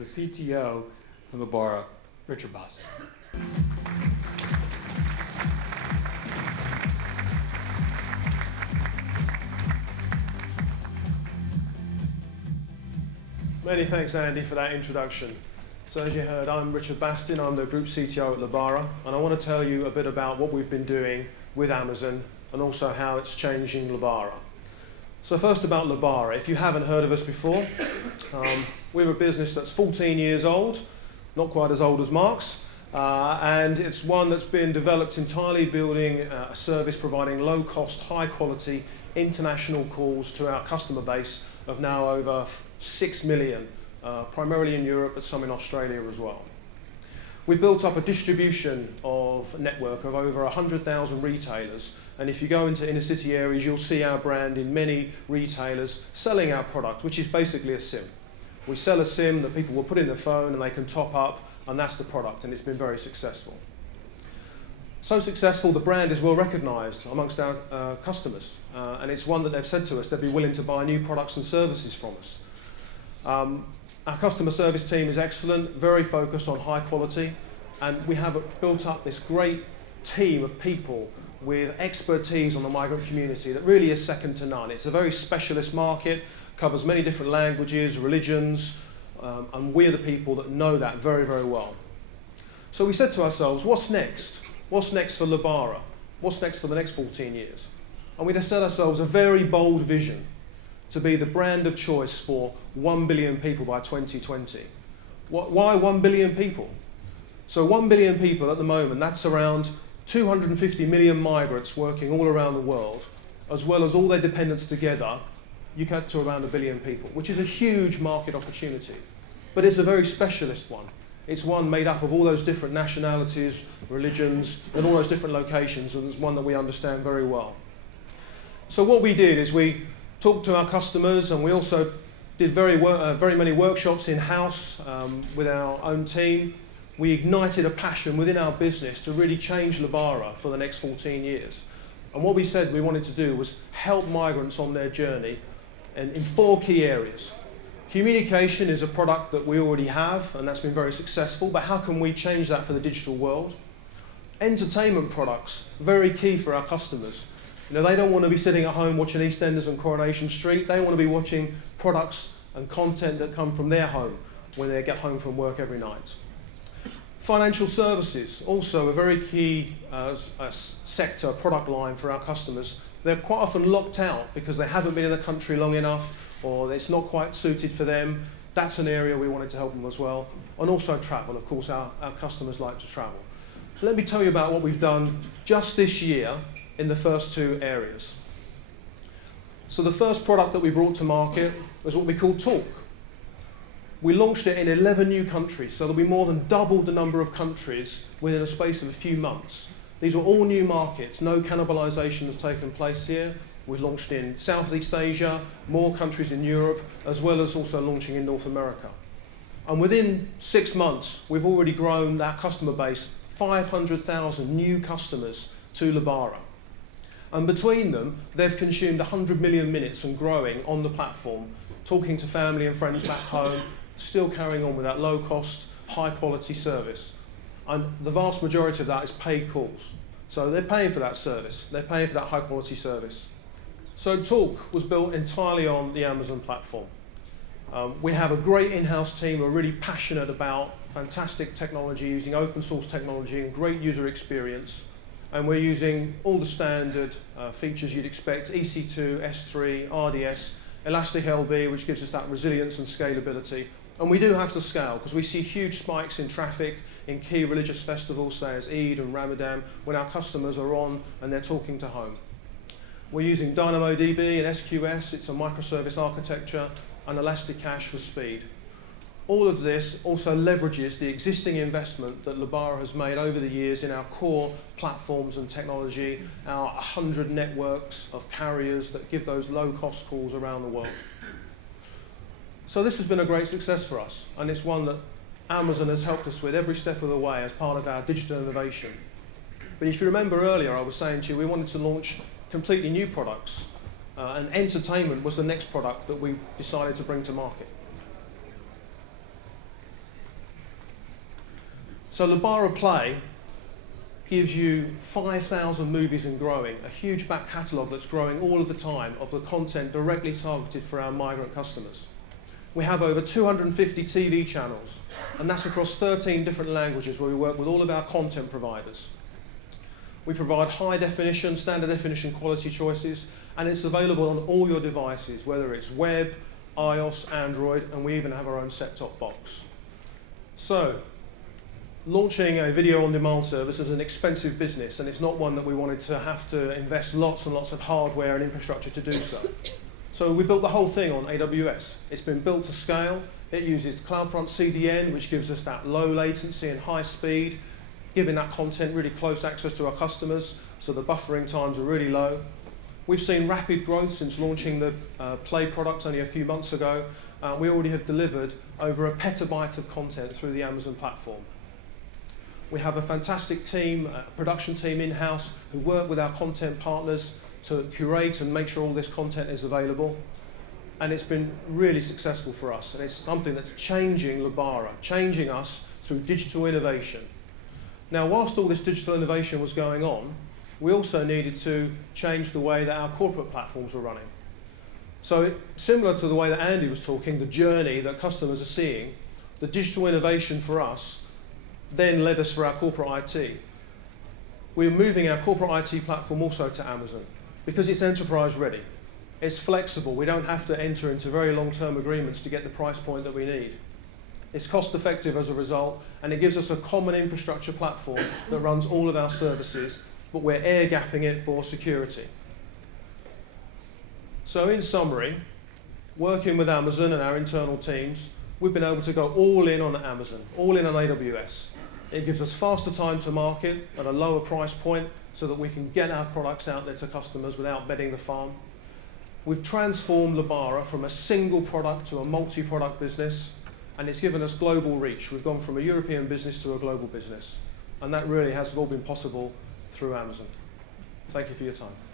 The CTO from Lebara, Richard Bastin. Many thanks, Andy, for that introduction. So as you heard, I'm Richard Bastin, I'm the Group CTO at Lebara, and I want to tell you a bit about what we've been doing with Amazon and also how it's changing Lebara. So first about Lebara, if you haven't heard of us before, we're a business that's 14 years old, not quite as old as Mark's, and it's one that's been developed entirely building a service providing low-cost, high-quality international calls to our customer base of now over 6 million, primarily in Europe, but some in Australia as well. We built up a distribution of network of over 100,000 retailers, and if you go into inner city areas, you'll see our brand in many retailers selling our product, which is basically a SIM. We sell a SIM that people will put in their phone and they can top up, and that's the product, and it's been very successful. So successful, the brand is well recognized amongst our customers, and it's one that they've said to us they'd be willing to buy new products and services from us. Our customer service team is excellent, very focused on high quality, and we have built up this great team of people with expertise on the migrant community that really is second to none. It's a very specialist market, covers many different languages, religions, and we're the people that know that very, very well. So we said to ourselves, what's next? What's next for Lebara? What's next for the next 14 years? And we just set ourselves a very bold vision to be the brand of choice for 1 billion people by 2020. Why 1 billion people? So 1 billion people at the moment, that's around 250 million migrants working all around the world, as well as all their dependents together, you get to around 1 billion people, which is a huge market opportunity. But it's a very specialist one. It's one made up of all those different nationalities, religions, and all those different locations, and it's one that we understand very well. So what we did is we talked to our customers, and we also did very many workshops in-house with our own team. We ignited a passion within our business to really change Lebara for the next 14 years. And what we said we wanted to do was help migrants on their journey in 4 key areas. Communication is a product that we already have, and that's been very successful, but how can we change that for the digital world? Entertainment products, very key for our customers. You know, they don't want to be sitting at home watching EastEnders and Coronation Street. They want to be watching products and content that come from their home when they get home from work every night. Financial services, also a very key sector, product line for our customers. They're quite often locked out because they haven't been in the country long enough, or it's not quite suited for them. That's an area we wanted to help them as well. And also travel, of course, our customers like to travel. Let me tell you about what we've done just this year in the first 2 areas. So the first product that we brought to market was what we call Talk. We launched it in 11 new countries, so there'll be more than double the number of countries within a space of a few months. These are all new markets, no cannibalization has taken place here. We launched in Southeast Asia, more countries in Europe, as well as also launching in North America. And within 6 months, we've already grown that customer base, 500,000 new customers to Lebara. And between them, they've consumed 100 million minutes and growing on the platform, talking to family and friends back home, still carrying on with that low-cost, high-quality service. And the vast majority of that is paid calls. So they're paying for that service. They're paying for that high-quality service. So Talk was built entirely on the Amazon platform. We have a great in-house team who are really passionate about fantastic technology, using open-source technology and great user experience. And we're using all the standard features you'd expect, EC2, S3, RDS, Elastic LB, which gives us that resilience and scalability. And we do have to scale, because we see huge spikes in traffic in key religious festivals, say as Eid and Ramadan, when our customers are on and they're talking to home. We're using DynamoDB and SQS, it's a microservice architecture, and Elastic Cache for speed. All of this also leverages the existing investment that Lebara has made over the years in our core platforms and technology, our 100 networks of carriers that give those low-cost calls around the world. So this has been a great success for us, and it's one that Amazon has helped us with every step of the way as part of our digital innovation. But if you remember earlier, I was saying to you we wanted to launch completely new products, and entertainment was the next product that we decided to bring to market. So Lebara Play gives you 5,000 movies and growing, a huge back catalogue that's growing all of the time of the content directly targeted for our migrant customers. We have over 250 TV channels, and that's across 13 different languages where we work with all of our content providers. We provide high definition, standard definition quality choices, and it's available on all your devices, whether it's web, iOS, Android, and we even have our own set-top box. So, launching a video on demand service is an expensive business, and it's not one that we wanted to have to invest lots and lots of hardware and infrastructure to do so. So we built the whole thing on AWS. It's been built to scale. It uses CloudFront CDN, which gives us that low latency and high speed, giving that content really close access to our customers, so the buffering times are really low. We've seen rapid growth since launching the Play product only a few months ago. We already have delivered over a petabyte of content through the Amazon platform. We have a fantastic team, a production team in-house, who work with our content partners to curate and make sure all this content is available. And it's been really successful for us. And it's something that's changing Lebara, changing us through digital innovation. Now, whilst all this digital innovation was going on, we also needed to change the way that our corporate platforms were running. So similar to the way that Andy was talking, the journey that customers are seeing, the digital innovation for us then led us for our corporate IT. We're moving our corporate IT platform also to Amazon because it's enterprise ready. It's flexible. We don't have to enter into very long-term agreements to get the price point that we need. It's cost effective as a result, and it gives us a common infrastructure platform that runs all of our services, but we're air gapping it for security. So in summary, working with Amazon and our internal teams, we've been able to go all in on Amazon, all in on AWS. It gives us faster time to market at a lower price point so that we can get our products out there to customers without betting the farm. We've transformed Lebara from a single product to a multi-product business, and it's given us global reach. We've gone from a European business to a global business, and that really has all been possible through Amazon. Thank you for your time.